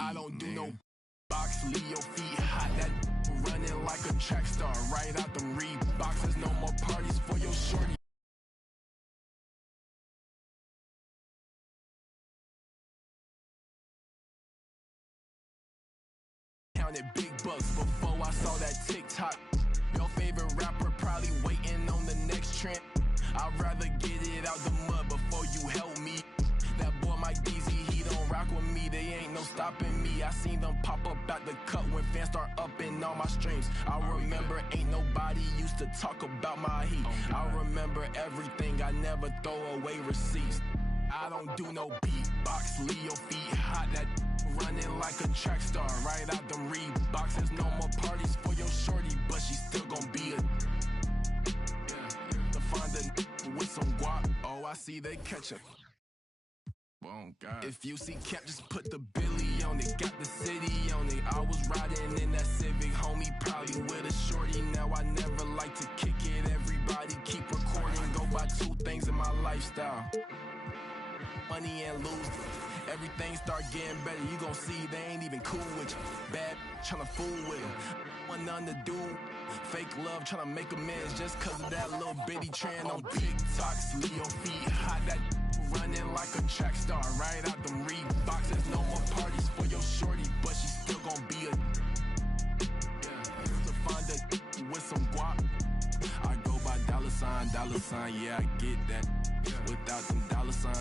I don't do no box, leave your feet hot. That running like a track star, right out them Reeboks. There's no more parties for your shorty. Counted big bucks before I saw that TikTok. Your favorite rapper probably waiting on the next trend. I'd rather get it out the mud before you help me. That boy Mike Deezy, he don't rock with me. They ain't no stopping me. I seen them pop up at the cut when fans start upping all my streams. I remember ain't nobody used to talk about my heat. I remember everything. I never throw away receipts. I don't do no beatbox, leave your feet hot. That running like a track star, right out them Reeboks. There's no more parties for your shorty, but she still gon' be a to find a with some guap. Oh, I see they catch her. Oh, God. If you see Cap, just put the Billy on it. Got the city on it. I was riding in that Civic, homie, probably with a shorty. Now I never like to kick it. Everybody keep recording. Go by two things in my lifestyle: money and lose. Everything start getting better. You gon' see they ain't even cool with you. Bad tryna fool with them. Want nothing to do. Fake love tryna make amends just cause of that little bitty trend on TikToks. Leave your feet hot. That running like a track star, right out them Reeboks. There's no more parties for your shorty, but she still gon' be a to find a with some guap. I go by dollar sign, yeah, I get that. Without them dollar signs.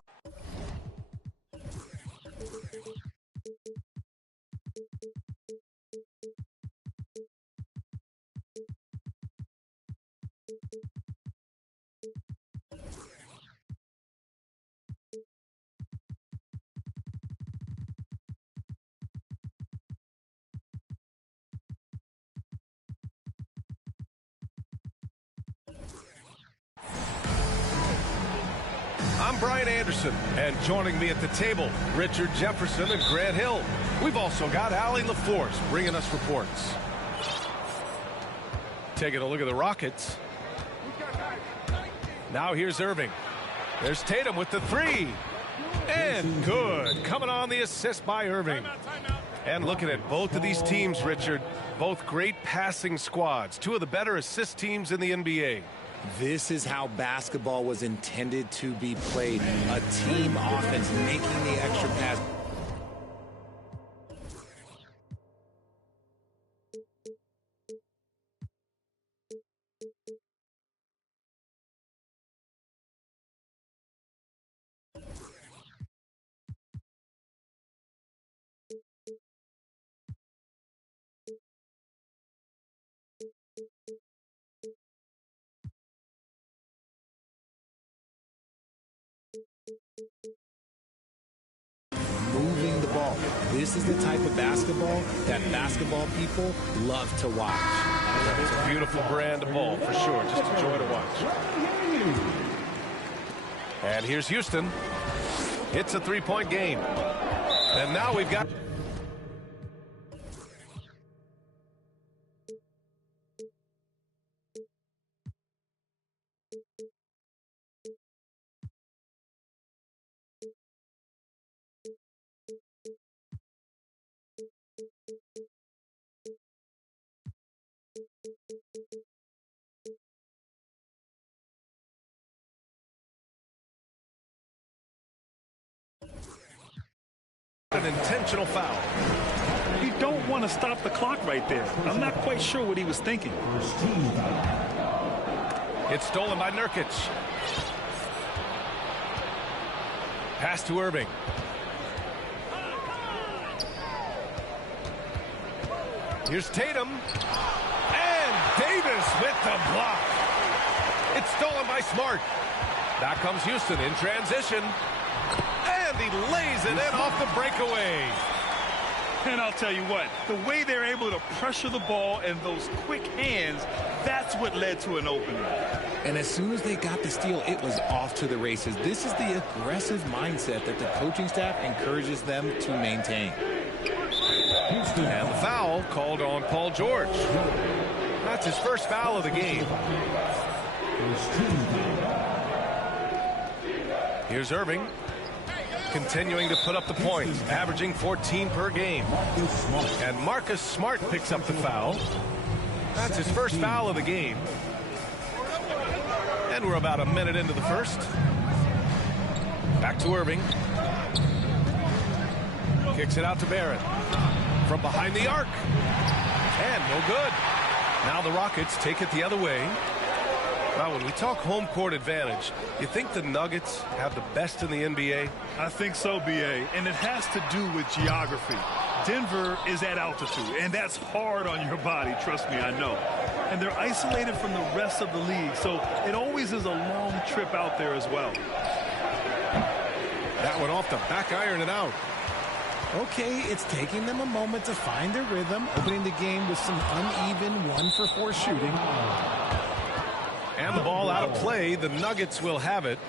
I'm Brian Anderson, and joining me at the table, Richard Jefferson and Grant Hill. We've also got Allie LaForce bringing us reports. Taking a look at the Rockets. Now here's Irving. There's Tatum with the three. And good. Coming on the assist by Irving. And looking at both of these teams, Richard, both great passing squads. Two of the better assist teams in the NBA. This is how basketball was intended to be played. A team offense, making the extra pass. Moving the ball. This is the type of basketball that basketball people love to watch. It's a beautiful brand of ball for sure. Just a joy to watch. And here's Houston. It's a three-point game. And now we've got... an intentional foul. You don't want to stop the clock right there. I'm not quite sure what he was thinking. It's stolen by Nurkic. Pass to Irving. Here's Tatum. And Davis with the block. It's stolen by Smart. Back comes Houston in transition. And he lays it in off the breakaway. And I'll tell you what, the way they're able to pressure the ball and those quick hands, that's what led to an opening. And as soon as they got the steal, it was off to the races. This is the aggressive mindset that the coaching staff encourages them to maintain. And the foul called on Paul George. That's his first foul of the game. Here's Irving. continuing to put up the points, averaging 14 per game. And Marcus Smart picks up the foul. That's his first foul of the game. And we're about a minute into the first. Back to Irving. Kicks it out to Barrett. From behind the arc. And no good. Now the Rockets take it the other way. Now, when we talk home court advantage, you think the Nuggets have the best in the NBA? I think so, B.A., and it has to do with geography. Denver is at altitude, and that's hard on your body, trust me, I know. And they're isolated from the rest of the league, so it always is a long trip out there as well. That one off the back iron and out. Okay, it's taking them a moment to find their rhythm, opening the game with some uneven 1-for-4 shooting. And the ball out of play. The Nuggets will have it.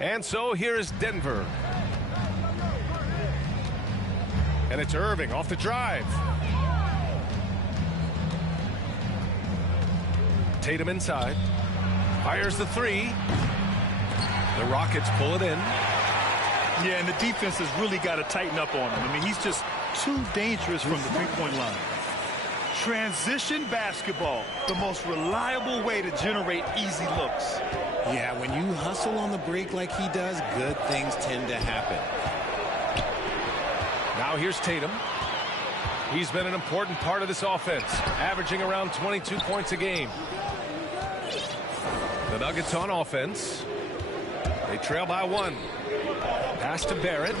And so here is Denver. And it's Irving off the drive. Tatum inside. Fires the three. The Rockets pull it in. Yeah, and the defense has really got to tighten up on him. I mean, he's just too dangerous from the three-point line. Transition basketball, the most reliable way to generate easy looks. Yeah, when you hustle on the break like he does, good things tend to happen. Now here's Tatum. He's been an important part of this offense, averaging around 22 points a game. The Nuggets on offense. They trail by 1. Pass to Barrett.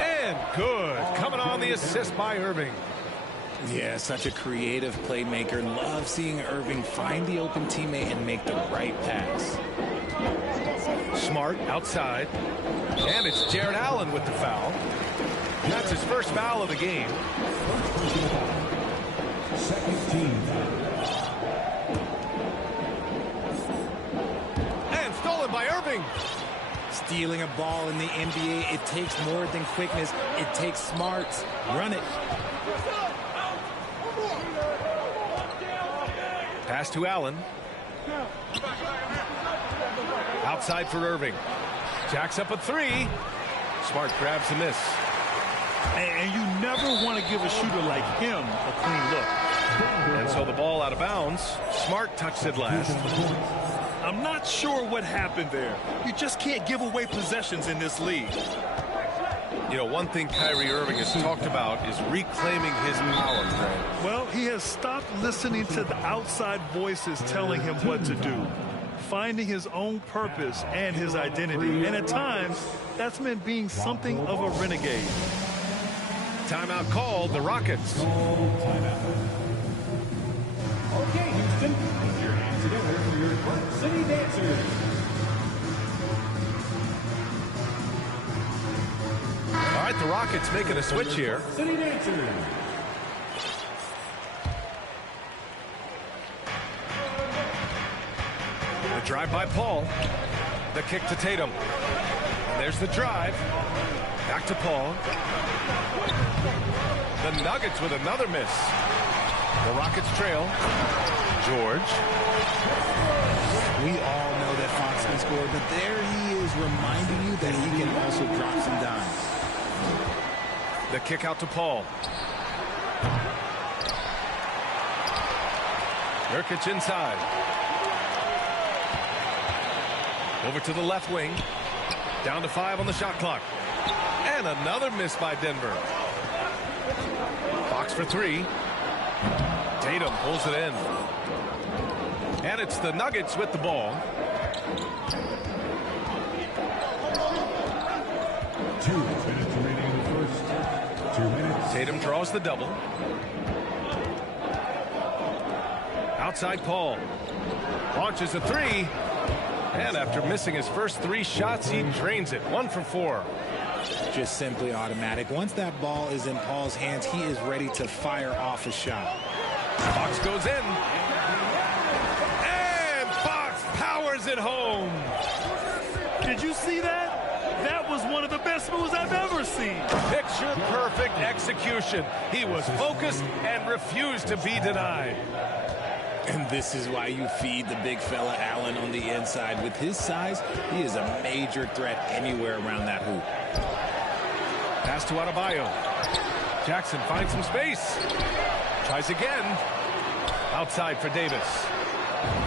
And good. Coming on the assist by Irving. Yeah, such a creative playmaker. Love seeing Irving find the open teammate and make the right pass. Smart outside. And it's Jared Allen with the foul. That's his first foul of the game. Second team foul. And stolen by Irving. Stealing a ball in the NBA, it takes more than quickness. It takes smarts. Run it. Pass to Allen. Outside for Irving. Jacks up a three. Smart grabs the miss. And you never want to give a shooter like him a clean look. And so the ball out of bounds. Smart touched it last. I'm not sure what happened there. You just can't give away possessions in this league. You know, one thing Kyrie Irving has talked about is reclaiming his power, Fred. Well, he has stopped listening to the outside voices telling him what to do, finding his own purpose and his identity. And at times, that's meant being something of a renegade. Timeout called, the Rockets. Timeout. Okay, Houston, put your hands together for your Quirk City Dancers. All right, the Rockets making a switch here. City Dancers. The drive by Paul. The kick to Tatum. And there's the drive. Back to Paul. The Nuggets with another miss. The Rockets trail. George. We all know that Fox can score, but there he is reminding you that he can also drop some dimes. The kick out to Paul. Nurkic inside. Over to the left wing. Down to 5 on the shot clock. And another miss by Denver. Fox for 3. Tatum pulls it in. And it's the Nuggets with the ball. 2 minutes remaining in the first. 2 minutes. Tatum draws the double. Outside Paul. Launches a 3. And after missing his first 3 shots, he drains it. 1 for 4. Just simply automatic. Once that ball is in Paul's hands, he is ready to fire off a shot. Fox goes in. And Fox powers it home. Did you see that? That was one of the best moves I've ever seen. Picture perfect execution. He was focused and refused to be denied. And this is why you feed the big fella Allen on the inside. With his size, he is a major threat anywhere around that hoop. Pass to Adebayo. Jackson finds some space. Tries again. Outside for Davis.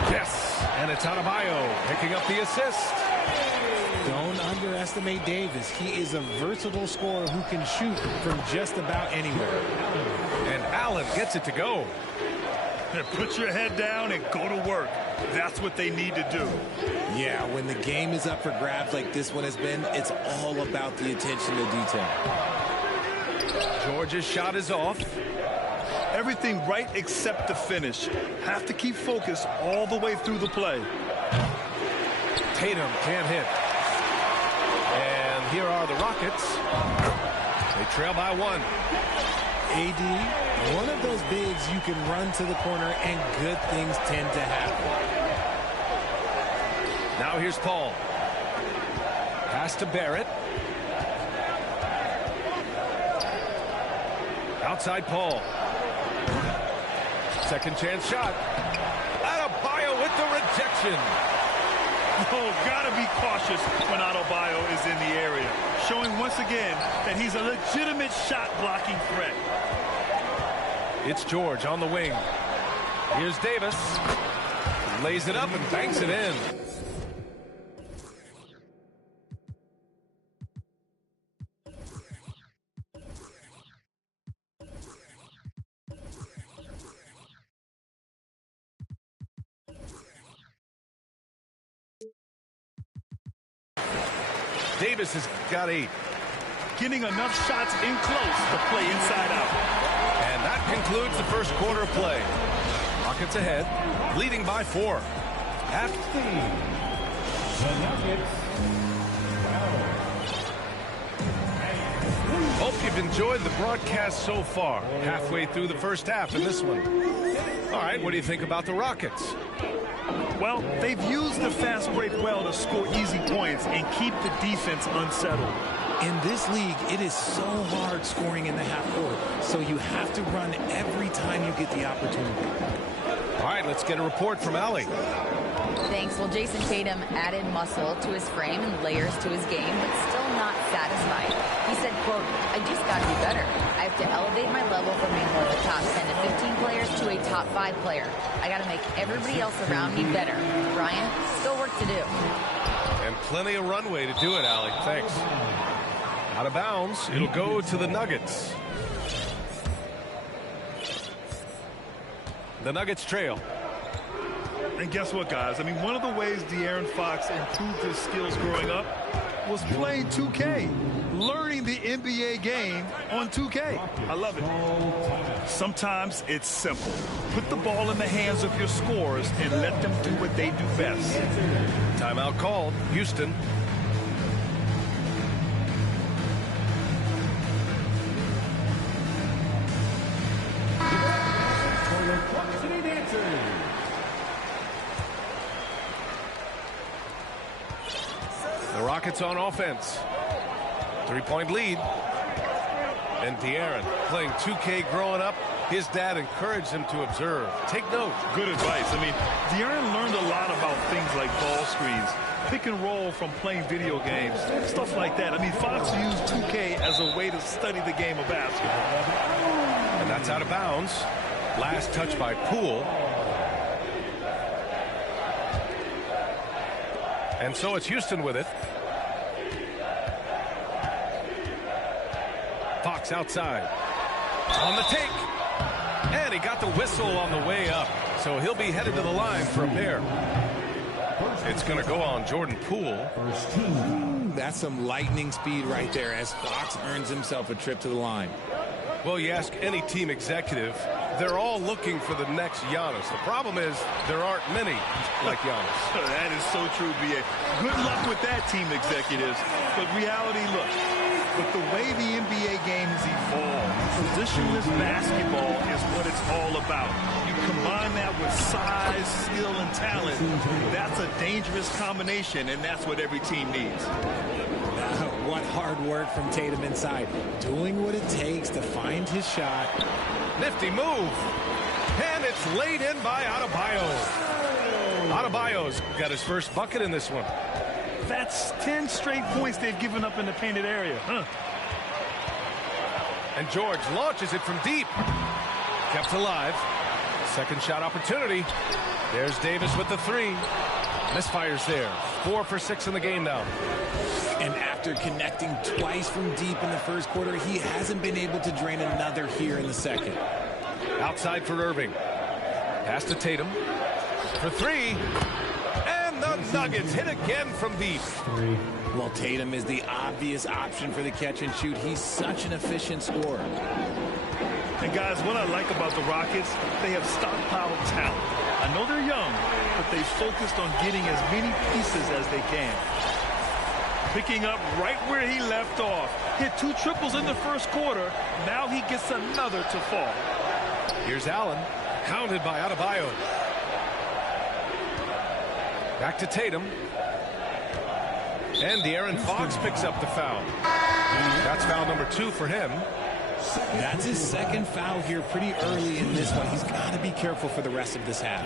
Yes, and it's Adebayo picking up the assist. Don't underestimate Davis. He is a versatile scorer who can shoot from just about anywhere. And Allen gets it to go. Put your head down and go to work. That's what they need to do. Yeah, when the game is up for grabs like this one has been, it's all about the attention to detail. Georgia's shot is off. Everything right except the finish. Have to keep focused all the way through the play. Tatum can't hit. And here are the Rockets. They trail by 1. AD, one of those bigs you can run to the corner and good things tend to happen. Now here's Paul. Pass to Barrett. Outside Paul. Second chance shot. Adebayo with the rejection. Oh, gotta be cautious when Adebayo is in the area. Showing once again that he's a legitimate shot blocking threat. It's George on the wing. Here's Davis. Lays it up and banks it in. Davis has got 8. Getting enough shots in close to play inside out. And that concludes the first quarter of play. Rockets ahead, leading by 4. At The Nuggets. Hope you've enjoyed the broadcast so far. Halfway through the first half in this one. All right, what do you think about the Rockets? Well, they've used the fast break well to score easy points and keep the defense unsettled. In this league, it is so hard scoring in the half court, so you have to run every time you get the opportunity. All right, let's get a report from Allie. Thanks. Well, Jason Tatum added muscle to his frame and layers to his game, but still not satisfied. He said, quote, "I just got to be better. I have to elevate my level from being one of the top 10 to 15 players to a top 5 player. I got to make everybody else around me better. Brian, still work to do." And plenty of runway to do it, Allie. Thanks. Out of bounds. It'll go to the Nuggets. The Nuggets trail. And guess what, guys? I mean, one of the ways De'Aaron Fox improved his skills growing up was playing 2K, learning the NBA game on 2K. I love it. Sometimes it's simple. Put the ball in the hands of your scorers and let them do what they do best. Timeout called. Houston. The Rockets on offense. 3-point lead. And De'Aaron playing 2K growing up. His dad encouraged him to observe. Take note. Good advice. I mean, De'Aaron learned a lot about things like ball screens, pick and roll from playing video games, stuff like that. I mean, Fox used 2K as a way to study the game of basketball. And that's out of bounds. Last touch by Poole. And so it's Houston with it. Fox outside. On the take. And he got the whistle on the way up. So he'll be headed to the line for a pair. It's going to go on Jordan Poole. That's some lightning speed right there as Fox earns himself a trip to the line. Well, you ask any team executive, they're all looking for the next Giannis. The problem is there aren't many like Giannis. That is so true, B.A. Good luck with that, team executives. But reality, look, with the way the NBA game has evolved, positionless basketball is what it's all about. You combine that with size, skill, and talent. That's a dangerous combination, and that's what every team needs. What hard work from Tatum inside. Doing what it takes to find his shot. Nifty move. And it's laid in by Adebayo. Adebayo's got his first bucket in this one. That's 10 straight points they've given up in the painted area. And George launches it from deep. Kept alive. Second shot opportunity. There's Davis with the three. Misfires there. 4 for 6 in the game now. And after connecting twice from deep in the first quarter, he hasn't been able to drain another here in the second. Outside for Irving. Pass to Tatum. For three. And the Nuggets hit again from deep. Well, Tatum is the obvious option for the catch and shoot. He's such an efficient scorer. And guys, what I like about the Rockets, they have stockpiled talent. I know they're young, but they focused on getting as many pieces as they can. Picking up right where he left off. Hit 2 triples in the first quarter. Now he gets another to fall. Here's Allen. Counted by Adebayo. Back to Tatum. And De'Aaron Fox picks up the foul. That's foul number 2 for him. That's his second foul here pretty early in this one. He's got to be careful for the rest of this half.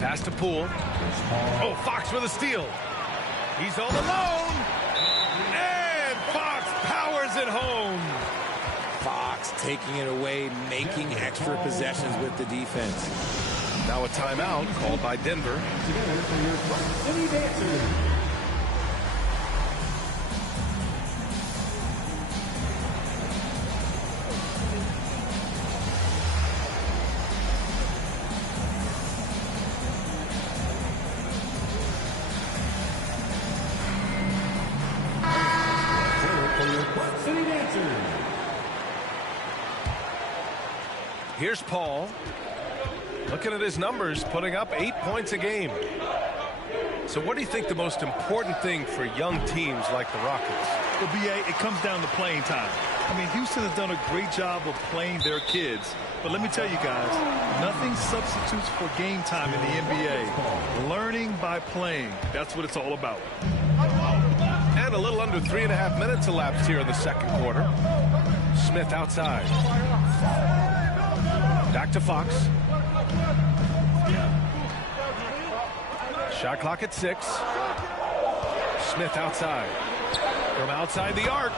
Pass to Poole. Oh, Fox with a steal. He's all alone. And Fox powers it home. Fox taking it away, making extra possessions with the defense. Now a timeout called by Denver. Here's Paul. Looking at his numbers, putting up 8 points a game. So what do you think the most important thing for young teams like the Rockets? Well, B.A., it comes down to playing time. I mean, Houston has done a great job of playing their kids. But let me tell you guys, nothing substitutes for game time in the NBA. Learning by playing. That's what it's all about. And a little under 3.5 minutes elapsed here in the second quarter. Smith outside. Back to Fox. Shot clock at 6. Smith outside. From outside the arc.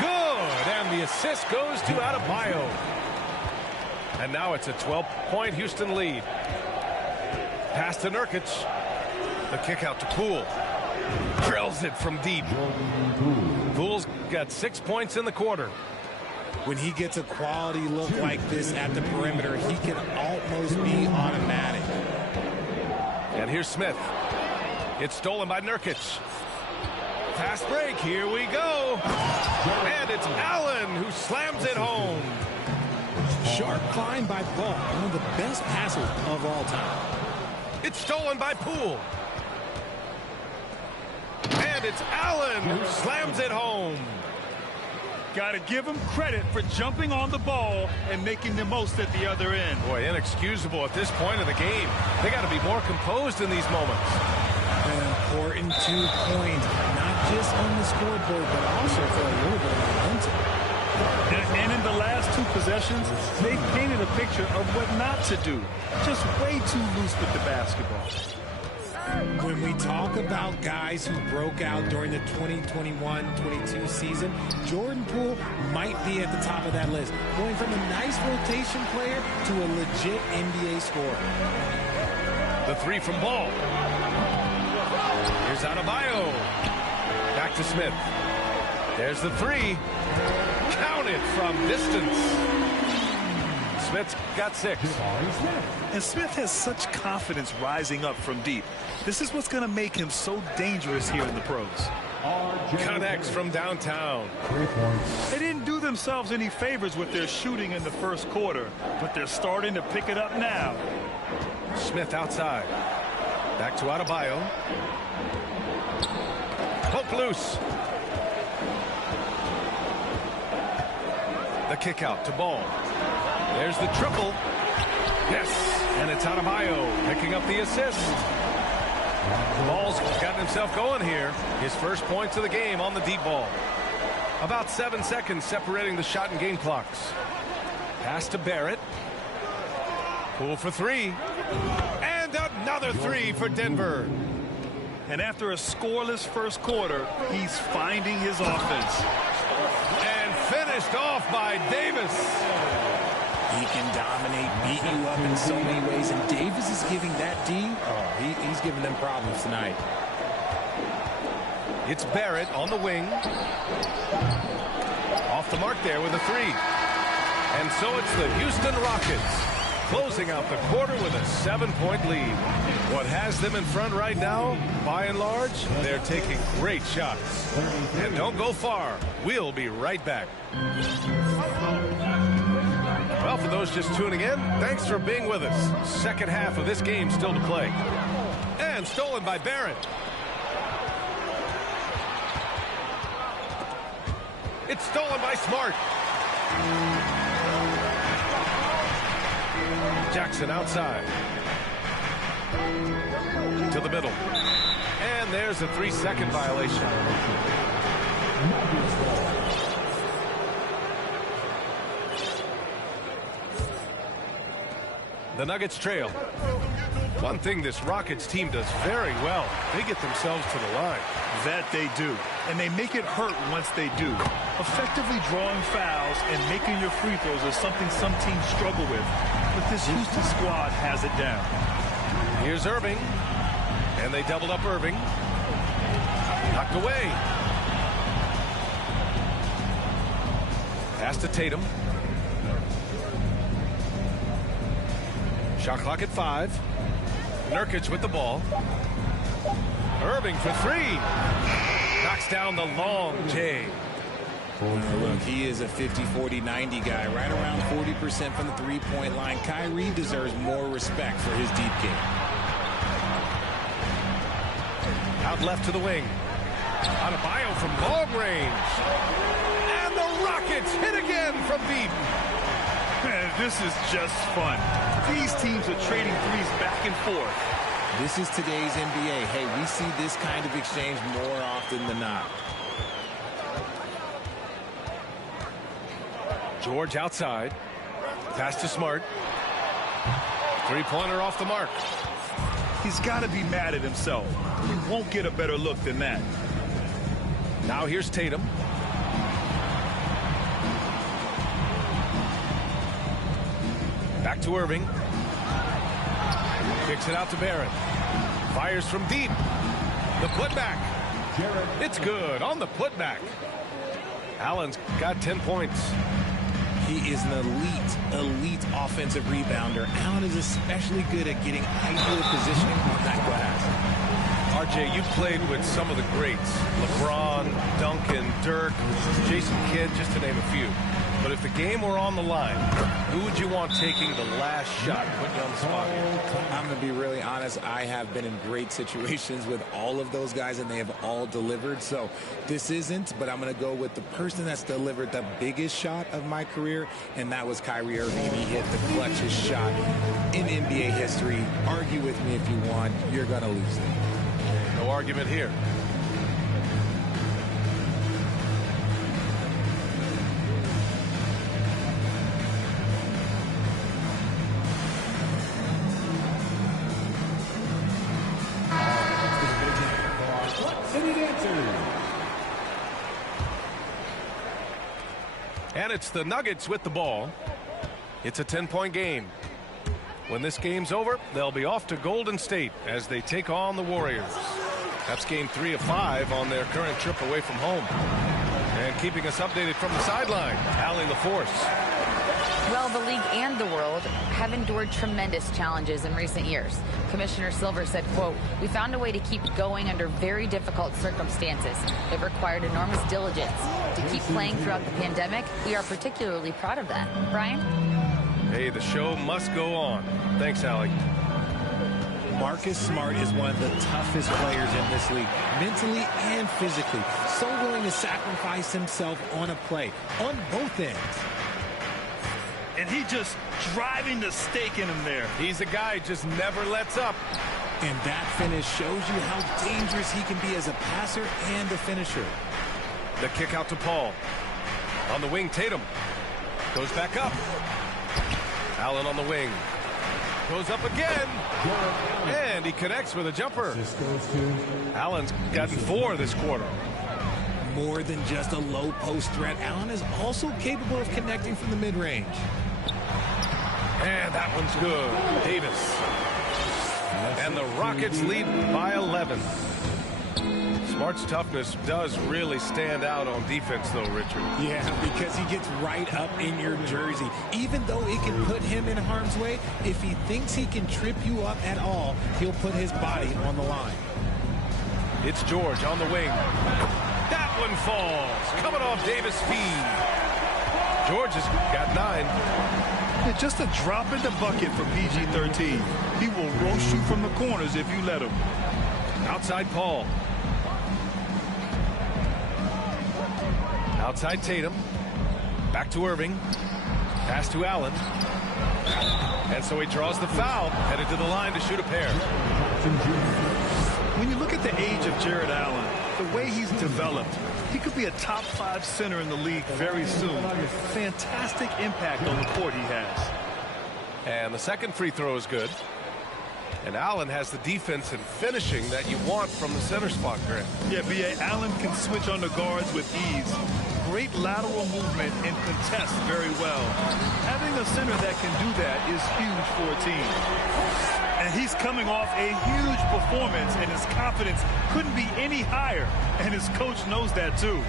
Good. And the assist goes to Adebayo. And now it's a 12-point Houston lead. Pass to Nurkic. The kick out to Poole. Drills it from deep. Poole's got 6 points in the quarter. When he gets a quality look like this at the perimeter, he can almost be automatic. And here's Smith. It's stolen by Nurkic. Fast break. Here we go. And it's Allen who slams it home. Sharp climb by Paul. One of the best passes of all time. It's stolen by Poole. And it's Allen who slams it home. Got to give him credit for jumping on the ball and making the most at the other end. Boy, inexcusable at this point of the game. They got to be more composed in these moments. An important 2-point, not just on the scoreboard, but also for a little bit of momentum. And in the last 2 possessions, they painted a picture of what not to do. Just way too loose with the basketball. When we talk about guys who broke out during the 2021-22 season, Jordan Poole might be at the top of that list, going from a nice rotation player to a legit NBA scorer. The 3 from Ball. Here's Adebayo. Back to Smith. There's the 3. Counted from distance. Smith's got 6. And Smith has such confidence rising up from deep. This is what's going to make him so dangerous here in the pros. Connects from downtown. They didn't do themselves any favors with their shooting in the first quarter, but they're starting to pick it up now. Smith outside. Back to Adebayo. Poke loose. The kick out to Ball. There's the triple. Yes, and it's Adebayo picking up the assist. Ball's gotten himself going here. His first points of the game on the deep ball. About 7 seconds separating the shot and game clocks. Pass to Barrett. Poole for three. And another three for Denver. And after a scoreless first quarter, he's finding his offense. And finished off by Davis. He can dominate, beat you up in so many ways, and Davis is giving that D, he's giving them problems tonight. It's Barrett on the wing. Off the mark there with a three. And so it's the Houston Rockets closing out the quarter with a 7-point lead. What has them in front right now, by and large, they're taking great shots. And don't go far. We'll be right back. Well, for those just tuning in, thanks for being with us. Second half of this game still to play. And stolen by Barrett. It's stolen by Smart. Jackson outside. To the middle. And there's a 3-second violation. The Nuggets trail. One thing this Rockets team does very well, they get themselves to the line. That they do. And they make it hurt once they do. Effectively drawing fouls and making your free throws is something some teams struggle with. But this Houston squad has it down. Here's Irving. And they doubled up Irving. Knocked away. Pass to Tatum. Shot clock at 5. Nurkic with the ball. Irving for three. Knocks down the long J. Look, he is a 50-40-90 guy, right around 40% from the three-point line. Kyrie deserves more respect for his deep game. Out left to the wing. Adebayo from long range. And the Rockets hit again from deep. Man, this is just fun. These teams are trading threes back and forth. This is today's NBA. Hey, we see this kind of exchange more often than not. George outside. Pass to Smart. Three-pointer off the mark. He's got to be mad at himself. He won't get a better look than that. Now here's Tatum. Back to Irving. Kicks it out to Barrett. Fires from deep. The putback. It's good on the putback. Allen's got 10 points. He is an elite offensive rebounder. Allen is especially good at getting ideal positioning on that glass. RJ, you played with some of the greats. LeBron, Duncan, Dirk, Jason Kidd, just to name a few. But if the game were on the line, who would you want taking the last shot? Put you on the spot here. I'm going to be really honest. I have been in great situations with all of those guys, and they have all delivered. So this isn't, but I'm going to go with the person that's delivered the biggest shot of my career, and that was Kyrie Irving. And he hit the clutchest shot in NBA history. Argue with me if you want. You're going to lose it. No argument here. And it's the Nuggets with the ball. It's a 10-point game. When this game's over, they'll be off to Golden State as they take on the Warriors. That's game 3 of 5 on their current trip away from home. And keeping us updated from the sideline, Allie LaForce. Well, the league and the world have endured tremendous challenges in recent years. Commissioner Silver said, quote, "We found a way to keep going under very difficult circumstances. It required enormous diligence. To keep playing throughout the pandemic, we are particularly proud of that." Brian? Hey, the show must go on. Thanks, Allie. Marcus Smart is one of the toughest players in this league, mentally and physically. So willing to sacrifice himself on a play, on both ends. And he just driving the stake in him there. He's a guy just never lets up. And that finish shows you how dangerous he can be as a passer and a finisher. The kick out to Paul. On the wing, Tatum. Goes back up. Allen on the wing. Goes up again. And he connects with a jumper. Allen's gotten 4 this quarter. More than just a low post threat, Allen is also capable of connecting from the mid-range. And that one's good. Davis. And the Rockets lead by 11. Smart's toughness does really stand out on defense, though, Richard. Yeah, because he gets right up in your jersey. Even though it can put him in harm's way, if he thinks he can trip you up at all, he'll put his body on the line. It's George on the wing. That one falls. Coming off Davis' feed. George has got 9. Yeah, just a drop in the bucket for PG-13. He will roast you from the corners if you let him. Outside Paul. Outside Tatum. Back to Irving. Pass to Allen. And so he draws the foul. Headed to the line to shoot a pair. When you look at the age of Jared Allen, the way he's developed, he could be a top 5 center in the league very soon. Fantastic impact on the court he has. And the second free throw is good. And Allen has the defense and finishing that you want from the center spot, Grant. Yeah, B.A. Allen can switch under guards with ease. Great lateral movement and contest very well. Having a center that can do that is huge for a team. And he's coming off a huge performance, and his confidence couldn't be any higher. And his coach knows that, too.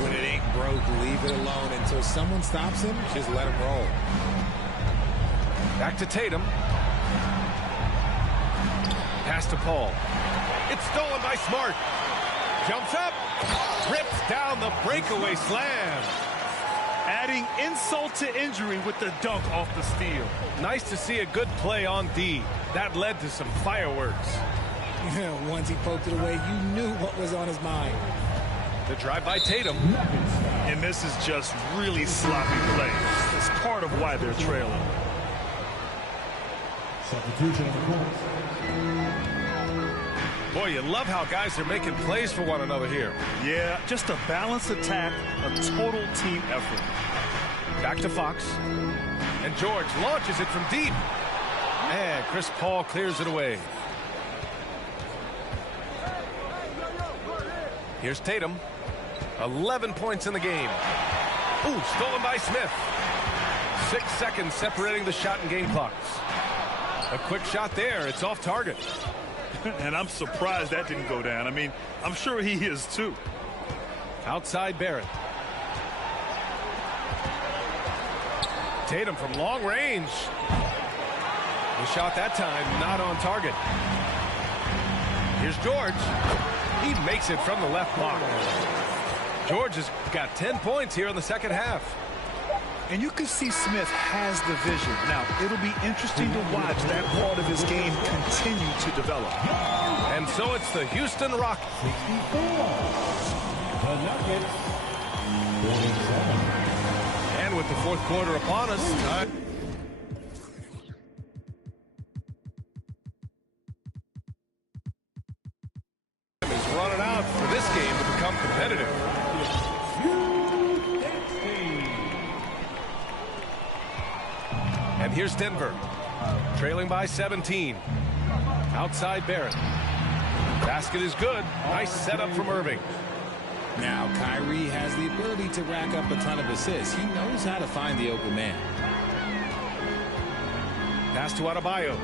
When it ain't broke, leave it alone until someone stops him. Just let him roll. Back to Tatum. Pass to Paul. It's stolen by Smart. Jumps up. Rips down the breakaway slam. Adding insult to injury with the dunk off the steal. Nice to see a good play on D. That led to some fireworks. Once he poked it away, you knew what was on his mind. The drive by Tatum. And this is just really sloppy play. It's part of why they're trailing. Substitution on the court. Boy, you love how guys are making plays for one another here. Yeah, just a balanced attack, a total team effort. Back to Fox. And George launches it from deep. And Chris Paul clears it away. Here's Tatum. 11 points in the game. Ooh, stolen by Smith. 6 seconds separating the shot and game clocks. A quick shot there. It's off target. And I'm surprised that didn't go down. I mean, I'm sure he is too. Outside Barrett. Tatum from long range. The shot that time not on target. Here's George. He makes it from the left block. George has got 10 points here in the second half. And you can see Smith has the vision. Now, it'll be interesting to watch that part of his game continue to develop. And so it's the Houston Rockets. 64. The Nuggets. 47. And with the fourth quarter upon us, time is running out for this game to become competitive. And here's Denver, trailing by 17. Outside Barrett. Basket is good. Nice setup from Irving. Now, Kyrie has the ability to rack up a ton of assists. He knows how to find the open man. Pass to Adebayo.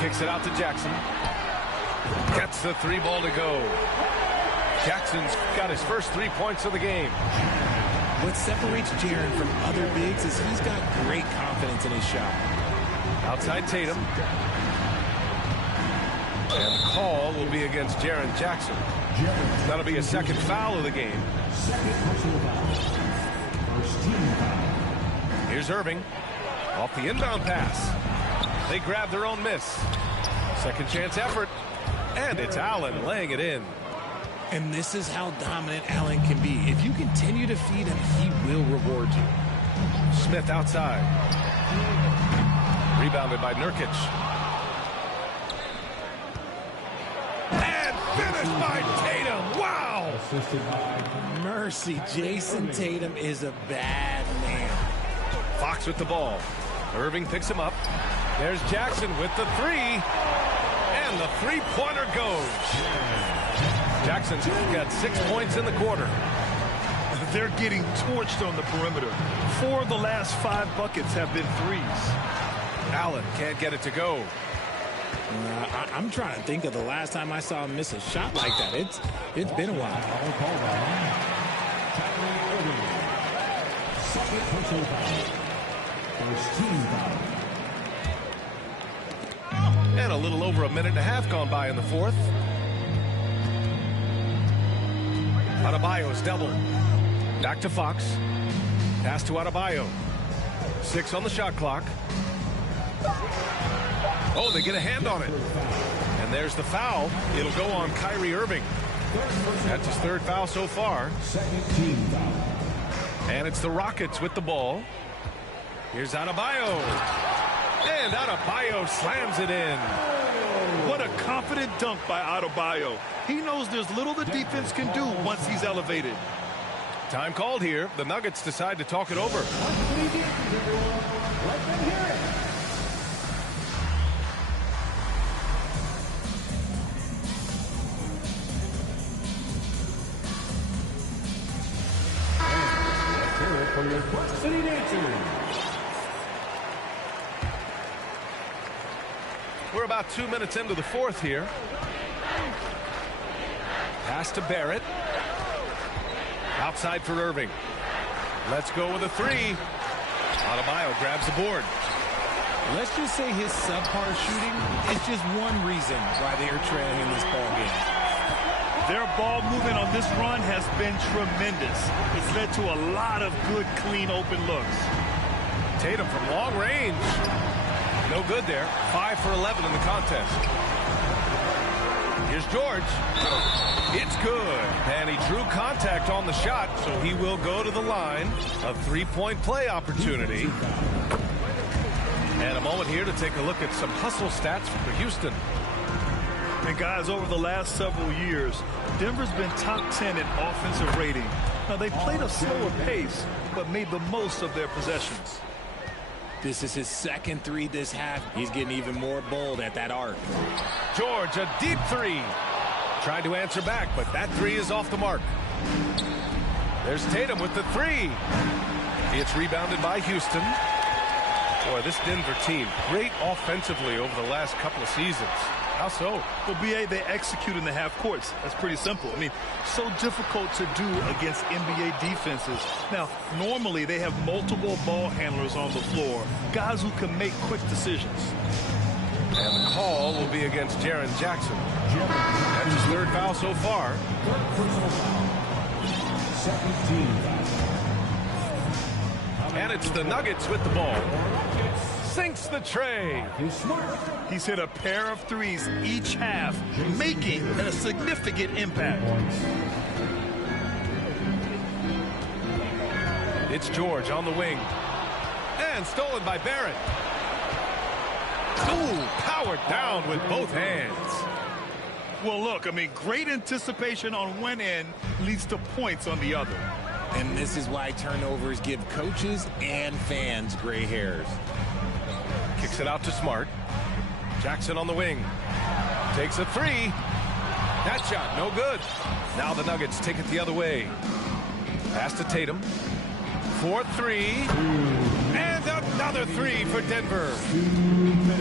Kicks it out to Jackson. Gets the 3 ball to go. Jackson's got his first 3 points of the game. What separates Jaren from other bigs is he's got great confidence in his shot. Outside Tatum. And the call will be against Jaren Jackson. That'll be a second foul of the game. Here's Irving. Off the inbound pass. They grab their own miss. Second chance effort. And it's Allen laying it in. And this is how dominant Allen can be. If you continue to feed him, he will reward you. Smith outside. Rebounded by Nurkic. Finished by Tatum. Wow. Mercy, Jason Tatum is a bad man. Fox with the ball. Irving picks him up. There's Jackson with the three. And the three-pointer goes. Jackson's got 6 points in the quarter. They're getting torched on the perimeter. 4 of the last 5 buckets have been threes. Allen can't get it to go. I'm trying to think of the last time I saw him miss a shot like that. It's been a while. Second personal foul. First team foul. And a little over a minute and a half gone by in the fourth. Adebayo's double. Back to Fox. Pass to Adebayo. 6 on the shot clock. Oh, they get a hand on it. And there's the foul. It'll go on Kyrie Irving. That's his 3rd foul so far. Second team foul. And it's the Rockets with the ball. Here's Adebayo. And Adebayo slams it in. What a confident dunk by Adebayo. He knows there's little the defense can do once he's elevated. Time called here. The Nuggets decide to talk it over. From the Buck City Dancers. We're about 2 minutes into the fourth here. Pass to Barrett. Outside for Irving. Let's go with a three. Adebayo grabs the board. Let's just say his subpar shooting is just one reason why they are trailing in this ball game. Their ball movement on this run has been tremendous. It's led to a lot of good, clean, open looks. Tatum from long range. No good there. 5 for 11 in the contest. Here's George. It's good. And he drew contact on the shot, so he will go to the line. A three-point play opportunity. And a moment here to take a look at some hustle stats for Houston. And guys, over the last several years, Denver's been top 10 in offensive rating. Now, they played a slower pace, but made the most of their possessions. This is his second three this half. He's getting even more bold at that arc. George, a deep three. Tried to answer back, but that three is off the mark. There's Tatum with the three. It's rebounded by Houston. Boy, this Denver team, great offensively over the last couple of seasons. How so? Well, B.A., they execute in the half courts. That's pretty simple. I mean, so difficult to do against NBA defenses. Now, normally they have multiple ball handlers on the floor, guys who can make quick decisions. And the call will be against Jaren Jackson. That's his 3rd foul so far. Second team foul. And it's the Nuggets with the ball. Sinks the tray. He's hit a pair of threes each half, making a significant impact. It's George on the wing. And stolen by Barrett. Ooh, powered down with both hands. Well, look, I mean, great anticipation on one end leads to points on the other. And this is why turnovers give coaches and fans gray hairs. Kicks it out to Smart. Jackson on the wing. Takes a three. That shot, no good. Now the Nuggets take it the other way. Pass to Tatum. 4-3. And another three for Denver.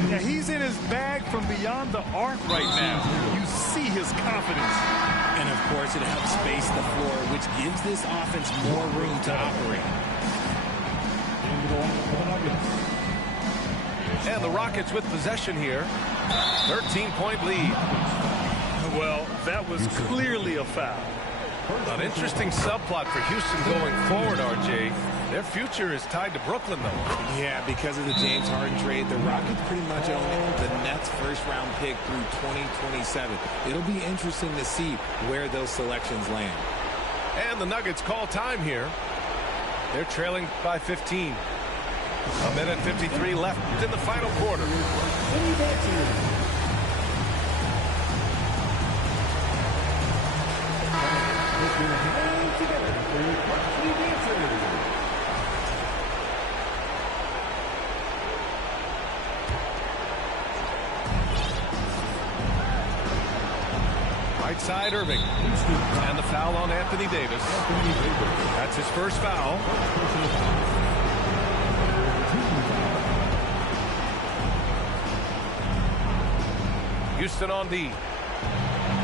Yeah, he's in his bag from beyond the arc right now. You see his confidence. And, of course, it helps space the floor, which gives this offense more room to operate. And the Rockets with possession here. 13-point lead. Well, that was clearly a foul. An interesting subplot for Houston going forward, RJ. Their future is tied to Brooklyn, though. Yeah, because of the James Harden trade, the Rockets pretty much own the Nets' first-round pick through 2027. It'll be interesting to see where those selections land. And the Nuggets call time here. They're trailing by 15. A minute 53 left in the final quarter. Right side, Irving. And the foul on Anthony Davis. That's his first foul. Houston on D.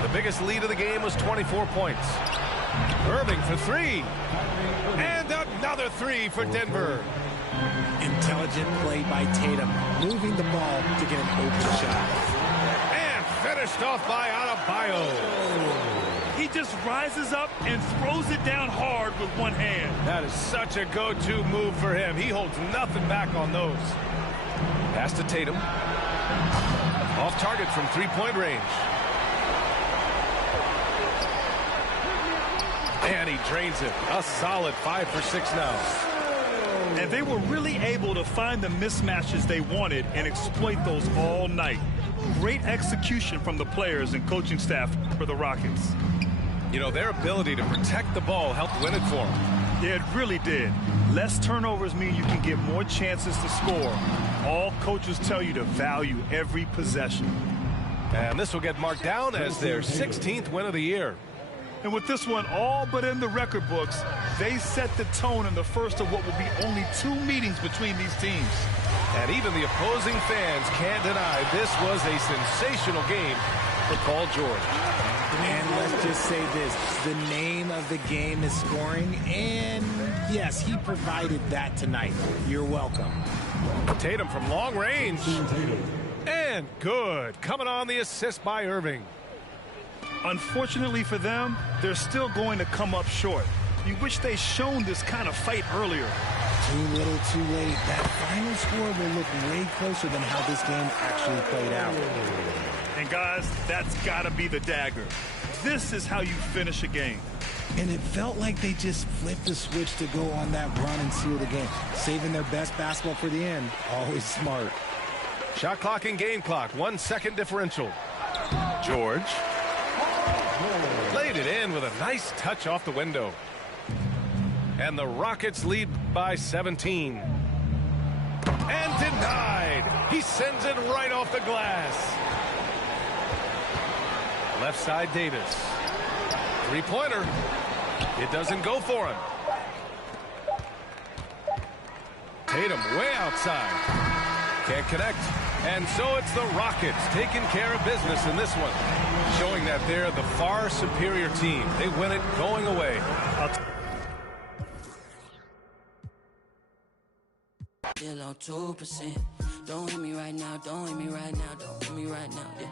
The biggest lead of the game was 24 points. Irving for three. And another three for Denver. Intelligent play by Tatum, moving the ball to get an open shot. And finished off by Adebayo. He just rises up and throws it down hard with one hand. That is such a go-to move for him. He holds nothing back on those. Pass to Tatum. Off target from three-point range. And he drains it. A solid 5 for 6 now. And they were really able to find the mismatches they wanted and exploit those all night. Great execution from the players and coaching staff for the Rockets. You know, their ability to protect the ball helped win it for them. Yeah, it really did. Less turnovers mean you can get more chances to score. All coaches tell you to value every possession. And this will get marked down as their 16th win of the year. And with this one all but in the record books, they set the tone in the first of what will be only 2 meetings between these teams. And even the opposing fans can't deny this was a sensational game for Paul George. And let's just say this, the name of the game is scoring, and yes, he provided that tonight. You're welcome. Tatum from long range. And good. Coming on the assist by Irving. Unfortunately for them, they're still going to come up short. You wish they'd shown this kind of fight earlier. Too little, too late. That final score will look way closer than how this game actually played out. And guys, that's got to be the dagger. This is how you finish a game. And it felt like they just flipped the switch to go on that run and seal the game. Saving their best basketball for the end. Always smart. Shot clock and game clock. 1 second differential. George. Laid it in with a nice touch off the window. And the Rockets lead by 17. And denied. He sends it right off the glass. Left side, Davis. Three-pointer. It doesn't go for him. Tatum way outside. Can't connect. And so it's the Rockets taking care of business in this one, showing that they're the far superior team. They win it going away. Still on 2%. Don't hit me right now, don't hit me right now, don't hit me right now, yeah.